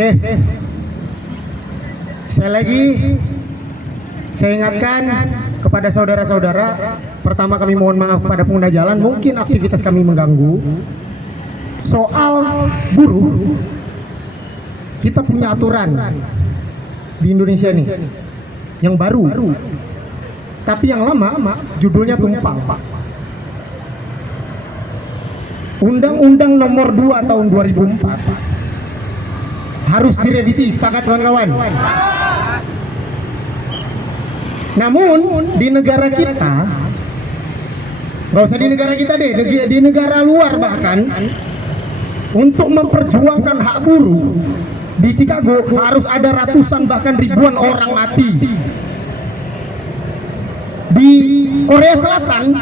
Oke. Saya ingatkan kepada saudara-saudara, pertama kami mohon maaf pada pengguna jalan, mungkin aktivitas kami mengganggu. Soal buruh, kita punya aturan di Indonesia nih, yang baru, tapi yang lama judulnya tumpang. Undang-Undang nomor 2 tahun 2004 harus direvisi, sepakat kawan-kawan? Namun di negara kita, nggak usah di negara kita deh, di negara luar bahkan, untuk memperjuangkan hak buruh di Chicago harus ada ratusan bahkan ribuan orang mati. Di Korea Selatan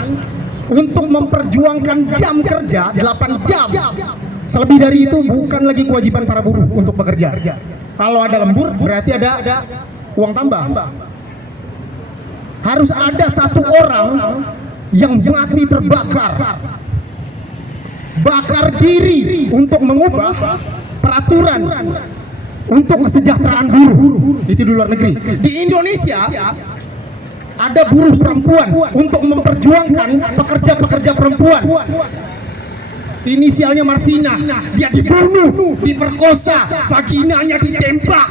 untuk memperjuangkan jam kerja 8 jam, selebih dari itu bukan lagi kewajiban para buruh untuk bekerja. Kalau ada lembur berarti ada uang tambah. Harus ada satu orang yang mati terbakar, bakar diri untuk mengubah peraturan untuk kesejahteraan buruh. Itu di luar negeri. Di Indonesia ada buruh perempuan untuk memperjuangkan pekerja-pekerja perempuan. Inisialnya Marsina, dia dibunuh, diperkosa, vaginanya ditembak.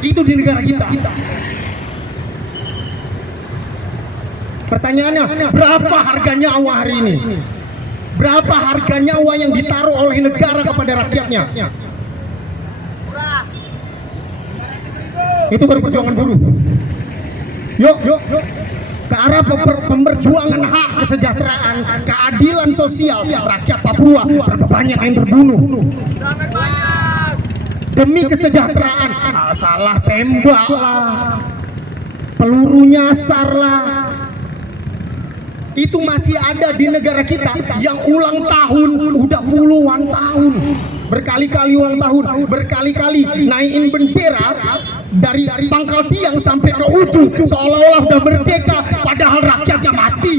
Itu di negara kita. Pertanyaannya, berapa harga nyawa hari ini? Berapa harga nyawa yang ditaruh oleh negara kepada rakyatnya? Itu baru perjuangan buruh. Yuk, ke arah pemberjuangan hak kesejahteraan, keadilan sosial rakyat Papua. Berapa banyak yang terbunuh demi kesejahteraan? Salah tembak lah, peluru nyasar lah. Itu masih ada di negara kita yang ulang tahun udah puluhan tahun, berkali-kali ulang tahun, berkali-kali naikin bendera dari pangkal tiang sampai ke ujung, seolah-olah udah merdeka, padahal rakyatnya mati.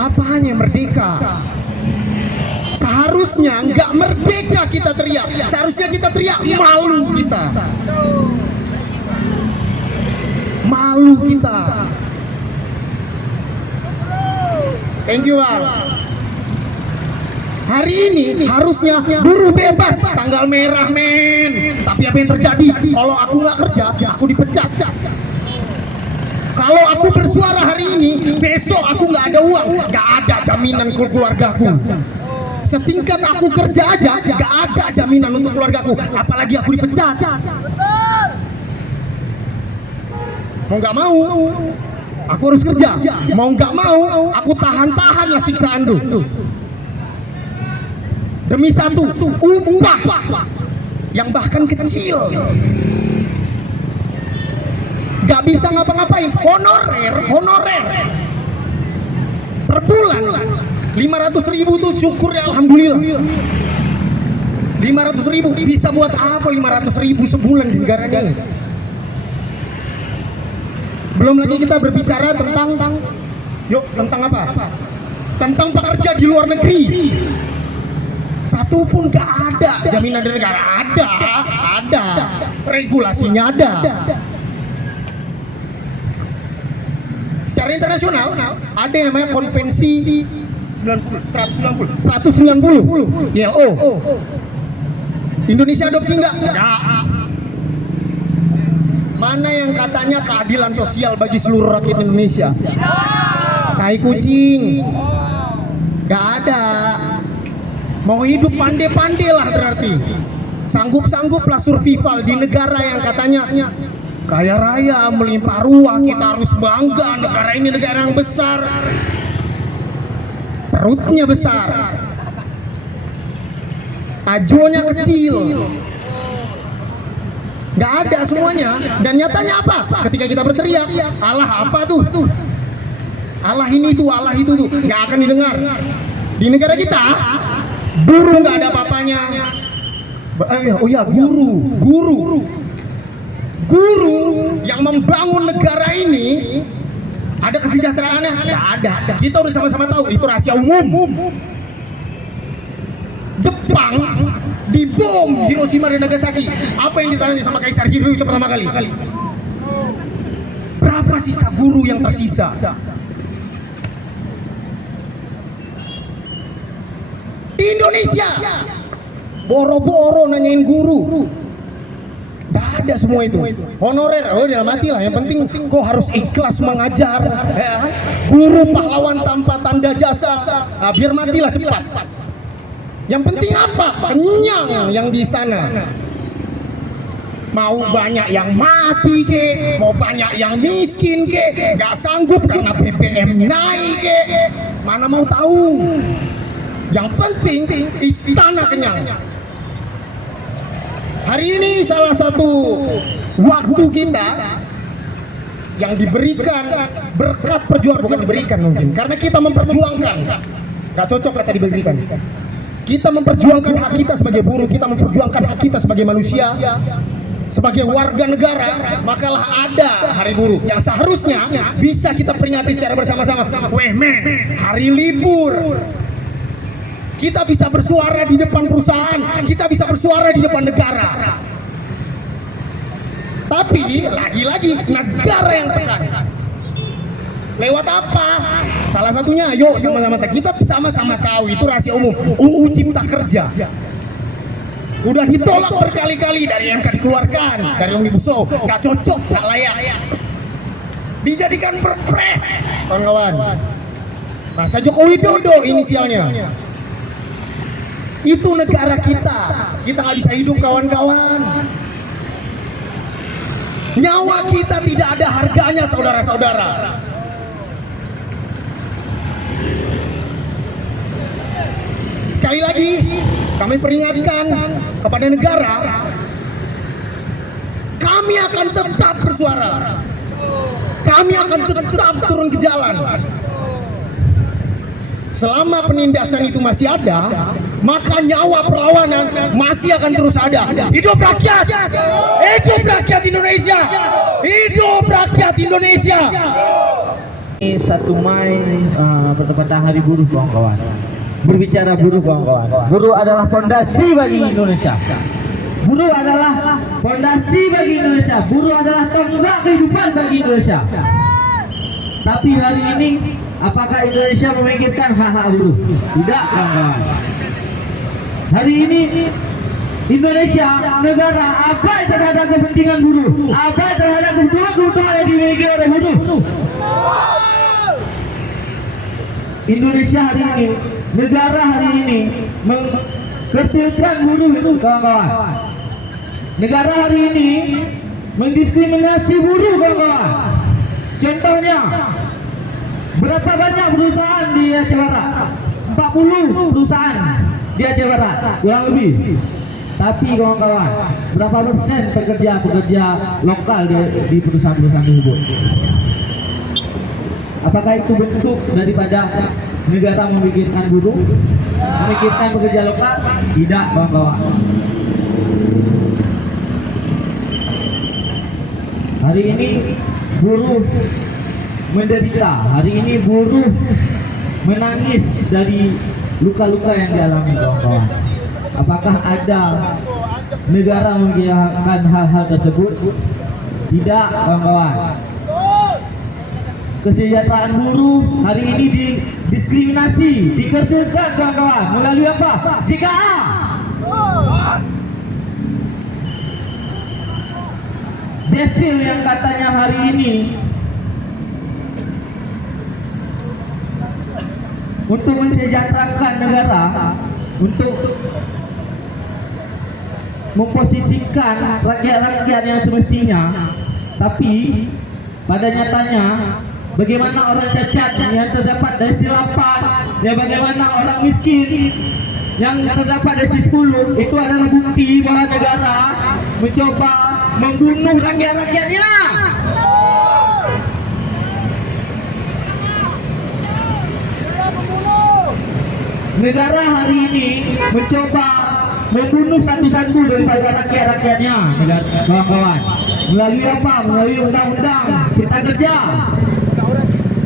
Apanya merdeka? Seharusnya nggak merdeka kita teriak, seharusnya kita teriak malu kita. Malu kita. Thank you, Al. Hari ini harusnya buruh bebas, tanggal merah men. Tapi apa yang terjadi? Kalau aku nggak kerja, aku dipecat. Kalau aku bersuara hari ini, besok aku nggak ada uang, nggak ada jaminan keluargaku. Setingkat aku kerja aja, nggak ada jaminan untuk keluargaku, apalagi aku dipecat. Mau nggak mau, aku harus kerja. Mau nggak mau, aku tahan-tahan lah siksaan tuh. Demi satu upah yang bahkan kecil, nggak bisa ngapa-ngapain. Honorer per bulan 500.000 tuh syukur ya, alhamdulillah. 500.000 bisa buat apa? 500.000 sebulan di negara ini. Belum lagi kita berbicara tentang apa? Tentang pekerja di luar negeri. Satu pun gak ada jaminan dari negara. Ada. Regulasinya ada. Secara internasional ada yang namanya konvensi 190 ILO. Indonesia adopsi enggak? Mana yang katanya keadilan sosial bagi seluruh rakyat Indonesia? Tai kucing. Gak ada. Mau hidup pandai-pandai lah berarti. Sanggup-sanggup lah survival di negara yang katanya kaya raya, melimpah ruah. Kita harus bangga, negara ini negara yang besar, perutnya besar, ajonya kecil. Nggak ada semuanya. Dan nyatanya apa? Ketika kita berteriak, Allah apa tuh? Allah ini tuh, Allah itu tuh, nggak akan didengar. Di negara kita, buruh nggak ada apa-apanya. Oh ya, guru yang membangun negara ini ada kesejahteraannya? Nggak ada. Kita udah sama-sama tahu itu rahasia umum. Jepang dibom Hiroshima dan Nagasaki. Apa yang ditanya sama Kaisar Hirohito pertama kali? Berapa sisa guru yang tersisa? Di Indonesia boro-boro nanyain guru, nggak ada semua itu. Honorer, oh dalam mati lah. Yang penting kok harus ikhlas mengajar, ya kan? Guru pahlawan tanpa tanda jasa, nah, biar matilah cepat. Yang penting apa? Kenyang yang di sana. Mau banyak yang mati ke, mau banyak yang miskin ke, nggak sanggup karena BBM naik ke, mana mau tahu. Yang penting istana kenyang. Hari ini salah satu waktu kita yang diberikan berkat perjuangan, bukan diberikan mungkin, karena kita memperjuangkan. Gak cocok kata diberikan. Kita memperjuangkan hak kita sebagai buruh, kita memperjuangkan hak kita sebagai manusia, sebagai warga negara. Makalah ada hari buruh yang seharusnya bisa kita peringati secara bersama-sama. Weh men, hari libur. Kita bisa bersuara di depan perusahaan, kita bisa bersuara di depan negara. Tapi lagi-lagi negara yang tekan. Lewat apa? Salah satunya, yuk sama-sama kita sama-sama tahu itu rahasia umum. UU Cipta Kerja udah ditolak berkali-kali, dari MK dikeluarkan, dari Omnibus Law, gak cocok, gak layak. Dijadikan perpres, kawan-kawan. Masa Jokowi Dodo inisialnya. Itu negara kita nggak bisa hidup kawan-kawan. Nyawa kita tidak ada harganya saudara-saudara. Sekali lagi kami peringatkan kepada negara, kami akan tetap bersuara, kami akan tetap turun ke jalan. Selama penindasan itu masih ada, maka nyawa perlawanan masih akan terus ada. Hidup rakyat! Hidup rakyat Indonesia! Hidup rakyat Indonesia! Ini 1 Mei bertepatan Hari Buruh, kawan-kawan. Berbicara buruh, kawan-kawan. Buruh adalah fondasi bagi Indonesia. Buruh adalah fondasi bagi Indonesia. Buruh adalah tonggak kehidupan bagi Indonesia. Tapi hari ini, apakah Indonesia memikirkan hak-hak buruh? Tidak, kawan-kawan. Hari ini Indonesia negara abai terhadap kepentingan buruh, abai terhadap keuntungan yang dimiliki oleh buruh. Indonesia hari ini, negara hari ini mengkecilkan buruh itu, kawan-kawan. Negara hari ini mendiskriminasi buruh, kawan-kawan. Contohnya, berapa banyak perusahaan di Aceh Barat? 40 perusahaan di Aceh Barat, kurang lebih. Tapi kawan-kawan, berapa persen pekerja lokal di perusahaan-perusahaan tersebut? Apakah itu bentuk daripada negara memikirkan buruh, memikirkan pekerja lokal? Tidak, kawan-kawan. Hari ini buruh menderita, hari ini buruh menangis dari luka-luka yang dialami, kawan-kawan. Apakah ada negara memikirkan hal-hal tersebut? Tidak, kawan-kawan. Kesejahteraan buruh hari ini didiskriminasi, dikerdilkan, kawan-kawan. Melalui apa? JKA. Desil yang katanya hari ini untuk mensejahterakan negara, untuk memposisikan rakyat-rakyat yang semestinya, tapi pada nyatanya bagaimana orang cacat yang terdapat dari silapan, ya bagaimana orang miskin yang terdapat dari 10, itu adalah bukti bahwa negara mencoba membunuh rakyat-rakyatnya. Negara hari ini mencoba membunuh satu-satu daripada rakyat-rakyatnya, kawan-kawan. Melalui apa? Melalui undang-undang Cipta Kerja,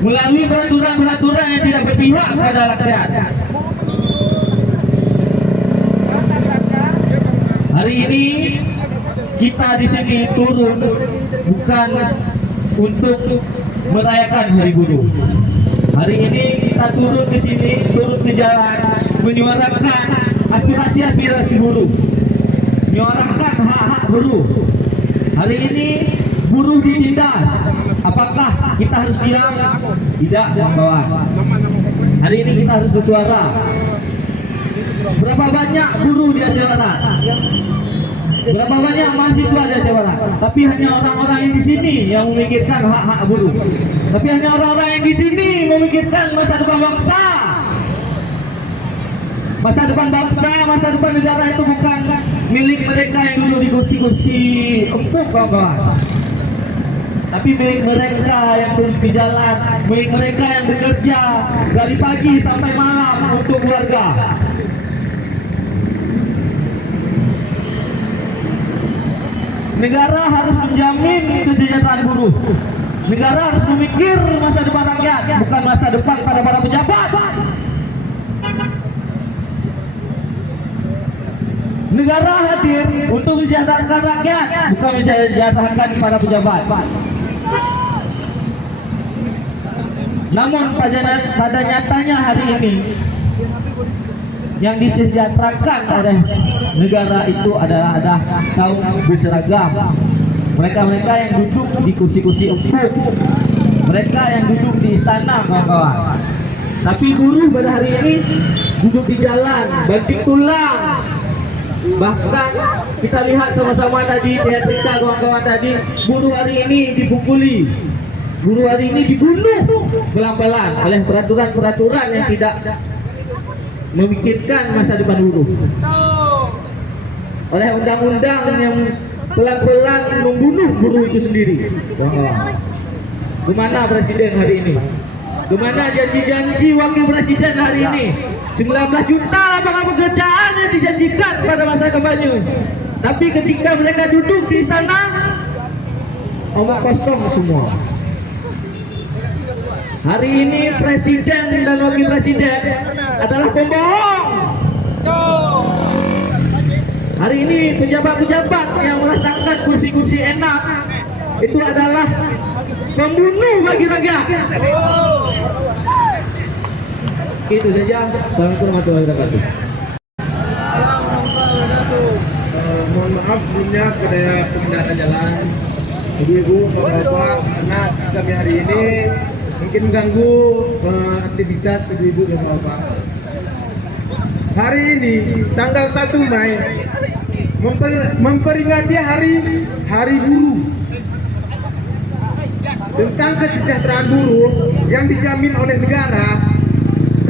melalui peraturan-peraturan yang tidak berpihak pada rakyat. Hari ini kita di sini turun bukan untuk merayakan Hari Buruh. Hari ini kita turun ke sini, turun ke jalan, menyuarakan aspirasi buruh, menyuarakan hak-hak buruh. Hari ini buruh ditindas. Apakah kita harus diam? Tidak, kawan-kawan. Hari ini kita harus bersuara. Berapa banyak buruh di Aceh Barat? Berapa banyak mahasiswa di Aceh Barat? Tapi hanya orang-orang yang di sini yang memikirkan hak-hak buruh. Tapi hanya orang-orang yang di sini memikirkan masa depan bangsa. Masa depan bangsa, masa depan negara itu bukan milik mereka yang dulu di kursi-kursi empuk, kawan-kawan. Tapi milik mereka yang turun di jalan, milik mereka yang bekerja dari pagi sampai malam untuk keluarga. Negara harus menjamin kesejahteraan buruh. Negara harus memikir masa depan rakyat, bukan masa depan pada para pejabat. Negara hadir untuk mensejahterakan rakyat, bukan mensejahterakan para pejabat. Namun pada nyatanya hari ini yang disejahterakan oleh negara itu adalah kaum berseragam. Mereka-mereka yang duduk di kursi-kursi empuk, mereka yang duduk di istana, kawan-kawan. Tapi buruh pada hari ini duduk di jalan, banting tulang. Bahkan kita lihat sama-sama tadi, teatrika kawan-kawan tadi, buruh hari ini dipukuli, buruh hari ini dibunuh belang-belang oleh peraturan-peraturan yang tidak memikirkan masa depan buruh, oleh undang-undang yang pelan-pelan membunuh buruh itu sendiri. Kemana presiden hari ini? Kemana janji-janji wakil presiden hari ini? 19 juta lapangan pekerjaan yang dijanjikan pada masa kampanye. Tapi ketika mereka duduk di sana, omong kosong semua. Hari ini presiden dan wakil presiden adalah pembohong. Hari ini pejabat-pejabat yang merasakan kursi-kursi enak itu adalah pembunuh bagi rakyat. Itu saja. Assalamualaikum warahmatullahi wabarakatuh. Mohon maaf sebelumnya kepada pengendara jalan, ibu-ibu, bapak-bapak, karena kami hari ini mungkin mengganggu aktivitas ibu-ibu dan bapak. Hari ini tanggal 1 Mei memperingati hari buruh, tentang kesejahteraan buruh yang dijamin oleh negara.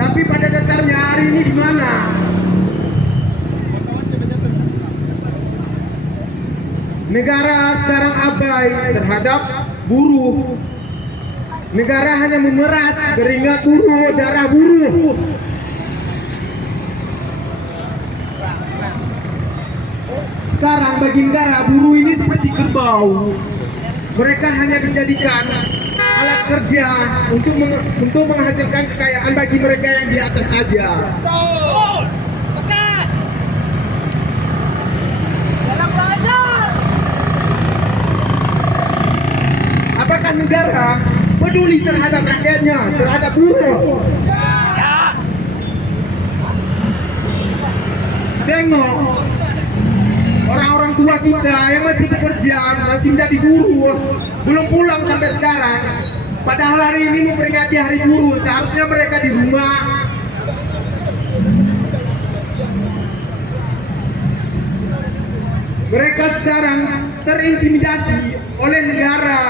Tapi pada dasarnya hari ini di mana? Negara sekarang abai terhadap buruh. Negara hanya memeras keringat buruh, darah buruh. Sekarang bagi negara, buruh ini seperti kerbau. Mereka hanya dijadikan alat kerja untuk menghasilkan kekayaan bagi mereka yang di atas saja. Apakah negara peduli terhadap rakyatnya, terhadap buruh? Tengok orang-orang tua kita yang masih bekerja, masih menjadi buruh, belum pulang sampai sekarang. Padahal hari ini memperingati hari buruh, seharusnya mereka di rumah. Mereka sekarang terintimidasi oleh negara,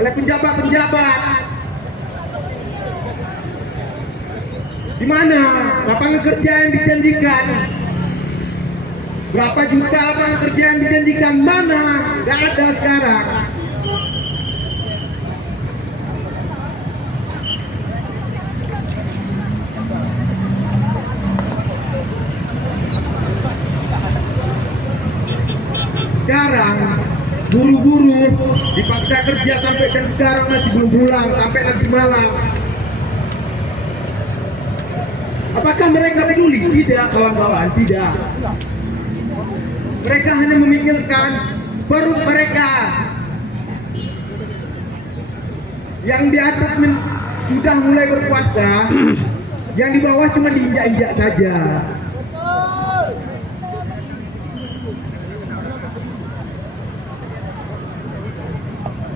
oleh penjabat-penjabat. Di mana lapangan kerja yang dijanjikan? Berapa juta lapangan kerja yang dijanjikan? Mana? Tidak ada sekarang. Sekarang buru-buru dipaksa kerja sampai dan sekarang masih belum pulang, sampai nanti malam. Apakah mereka peduli? Tidak, kawan-kawan, tidak. Mereka hanya memikirkan perut mereka. Yang di atas sudah mulai berkuasa, yang di bawah cuma diinjak-injak saja.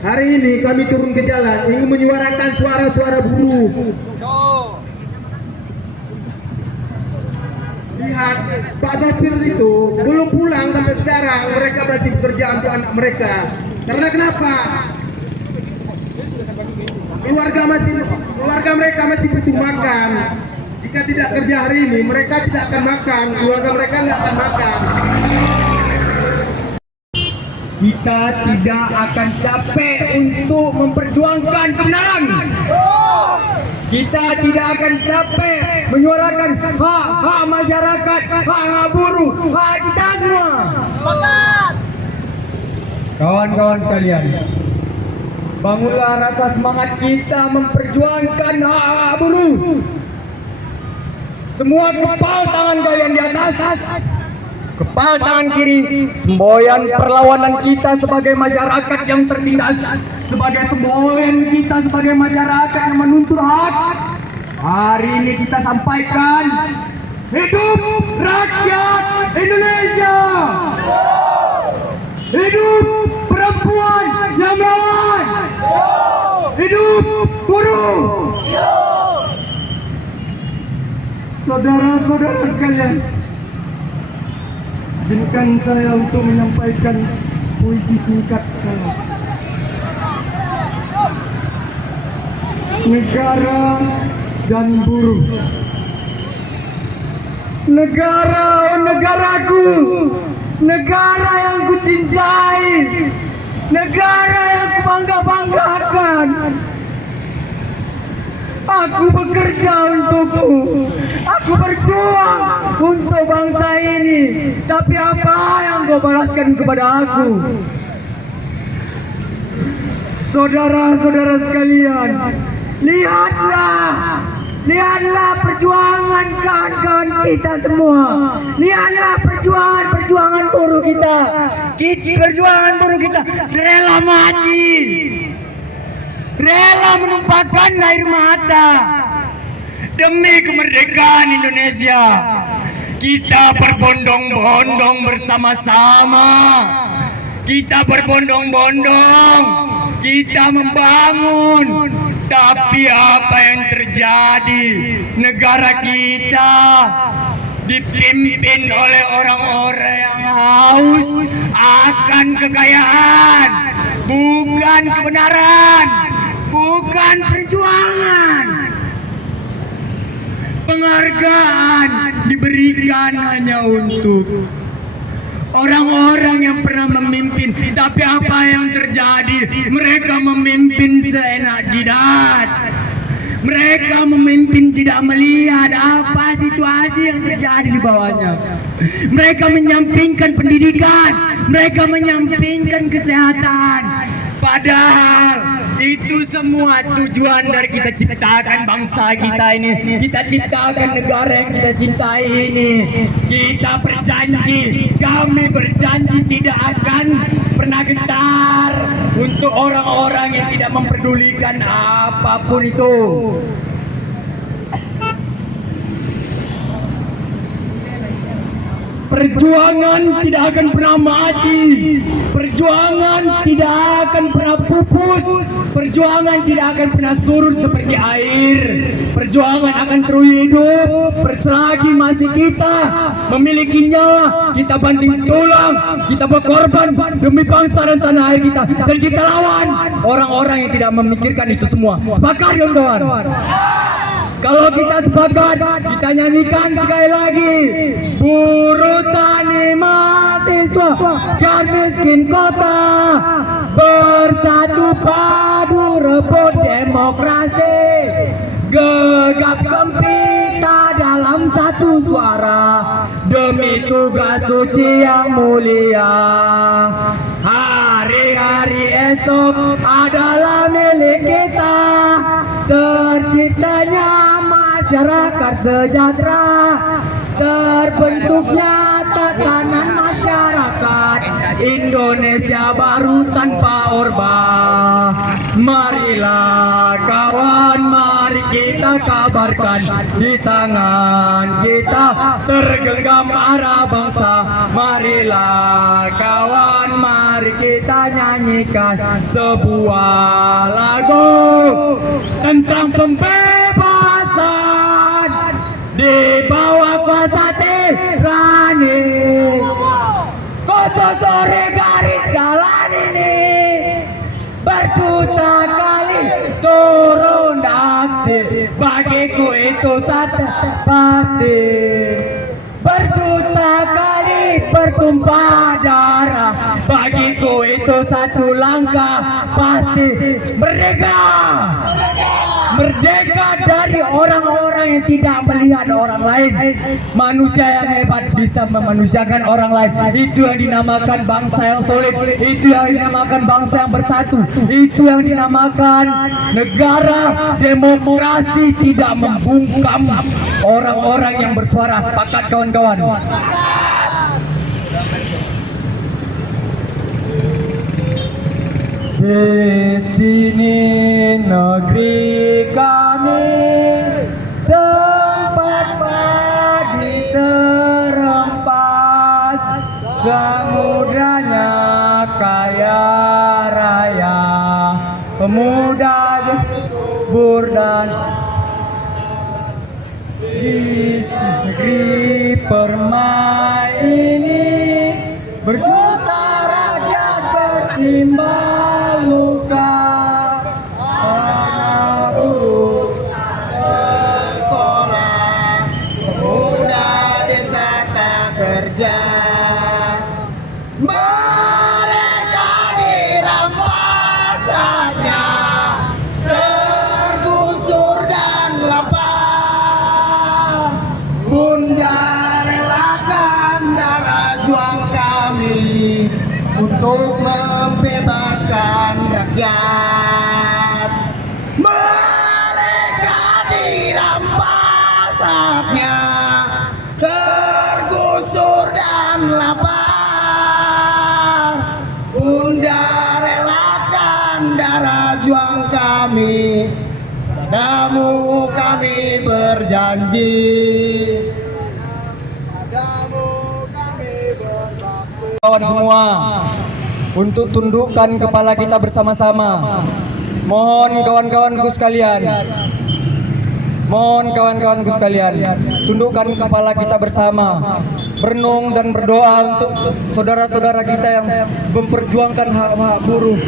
Hari ini kami turun ke jalan ingin menyuarakan suara-suara buruh. Lihat, Pak sopir itu belum pulang sampai sekarang, mereka masih bekerja untuk anak mereka. Karena kenapa? Keluarga mereka masih butuh makan. Jika tidak kerja hari ini, mereka tidak akan makan. Keluarga mereka nggak akan makan. Kita tidak akan capek untuk memperjuangkan kebenaran. Kita tidak akan capek menyuarakan hak masyarakat, hak buruh, hak kita semua. Kawan-kawan sekalian, bangunlah rasa semangat kita memperjuangkan hak buruh. Semua kepal tangan kalian di atas, kepal tangan kiri, semboyan perlawanan kita sebagai masyarakat yang tertindas, sebagai semboyan kita sebagai masyarakat yang menuntut hak. Hari ini kita sampaikan, hidup rakyat Indonesia, hidup perempuan yang melawan, hidup buruh. Saudara-saudara sekalian, izinkan saya untuk menyampaikan puisi singkat. Negara dan buruh. Negara, oh negaraku, negara yang kucintai, negara yang kubangga-banggakan. Aku bekerja untukmu, aku berjuang untuk bangsa ini. Tapi apa yang kau balaskan kepada aku? Saudara-saudara sekalian, lihatlah perjuangan kawan-kawan kita semua. Lihatlah perjuangan buruh kita. Perjuangan buruh kita rela mati, rela menumpahkan air mata demi kemerdekaan Indonesia. Kita berbondong-bondong bersama-sama. Kita berbondong-bondong, kita membangun. Tapi apa yang terjadi? Negara kita dipimpin oleh orang-orang yang haus akan kekayaan, bukan kebenaran, bukan perjuangan. Penghargaan diberikan hanya untuk orang-orang yang pernah memimpin. Tapi apa yang terjadi? Mereka memimpin seenak jidat. Mereka memimpin tidak melihat apa situasi yang terjadi di bawahnya. Mereka menyampingkan pendidikan, mereka menyampingkan kesehatan. Padahal itu semua tujuan dari kita ciptakan bangsa kita ini. Kita ciptakan negara yang kita cintai ini. Kita berjanji, kami berjanji tidak akan pernah gentar untuk orang-orang yang tidak memperdulikan apapun itu. Perjuangan tidak akan pernah mati. Perjuangan tidak akan pernah pupus. Perjuangan tidak akan pernah surut seperti air. Perjuangan akan terus hidup selagi masih kita memiliki nyawa. Kita banting tulang, kita berkorban demi bangsa dan tanah air kita. Dan kita lawan orang-orang yang tidak memikirkan itu semua. Sepakat kawan-kawan? Kalau kita sepakat, kita nyanyikan sekali lagi. Buruh, tani, mahasiswa, biar miskin kota, bersatu padu rebut demokrasi. Gegap gempita dalam satu suara, demi tugas suci yang mulia. Hari-hari esok adalah milik kita. Terciptanya masyarakat sejahtera, terbentuknya tatanan masyarakat Indonesia baru tanpa Orba. Marilah kawan, mari kita kabarkan di tangan kita tergenggam arah bangsa. Marilah kawan, mari kita nyanyikan sebuah lagu tentang pembebasan di bawah kuasa tirani. Khusus sore garis jalan ini berjuta kali turun aksi, bagiku itu satu pasti. Berjuta kali bertumpah darah, bagiku itu satu langkah pasti. Merdeka! Merdeka dari orang-orang yang tidak melihat orang lain. Manusia yang hebat bisa memanusiakan orang lain. Itu yang dinamakan bangsa yang solid. Itu yang dinamakan bangsa yang bersatu. Itu yang dinamakan negara demokrasi tidak membungkam orang-orang yang bersuara. Sepakat kawan-kawan? Di sini negeri kami, tempat padi terempas, samudranya kaya raya, pemuda subur dan di negeri permai ini berjuta rakyat bersimbah luka. Anak buruh sekolah, pemuda desa tak kerja, mereka dirampas haknya, tergusur dan lapar. Bunda relakan darah juang kami untuk membebaskan rakyat. Mereka dirampas haknya, tergusur dan lapar. Bunda relakan darah juang kami, padamu kami berjanji. Kawan semua, untuk tundukkan kepala kita bersama-sama. Mohon kawan-kawanku sekalian, tundukkan kepala kita bersama, berenung dan berdoa untuk saudara-saudara kita yang memperjuangkan hak-hak buruh.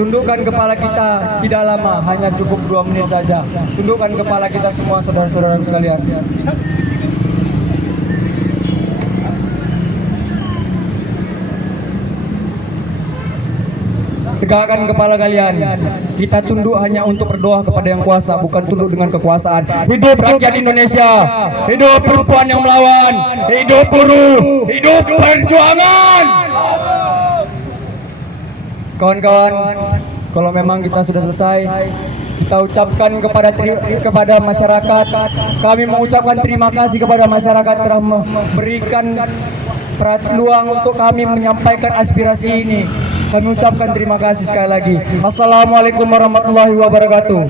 Tundukkan kepala kita, tidak lama, hanya cukup 2 menit saja. Tundukkan kepala kita semua, saudara-saudaraku sekalian. Tegakkan kepala kalian. Kita tunduk hanya untuk berdoa kepada yang kuasa, bukan tunduk dengan kekuasaan. Hidup rakyat Indonesia, hidup perempuan yang melawan, hidup buruh, hidup perjuangan. Kawan-kawan, kalau memang kita sudah selesai, kita ucapkan kepada masyarakat. Kami mengucapkan terima kasih kepada masyarakat telah memberikan peluang untuk kami menyampaikan aspirasi ini. Kami ucapkan terima kasih sekali lagi. Assalamualaikum warahmatullahi wabarakatuh.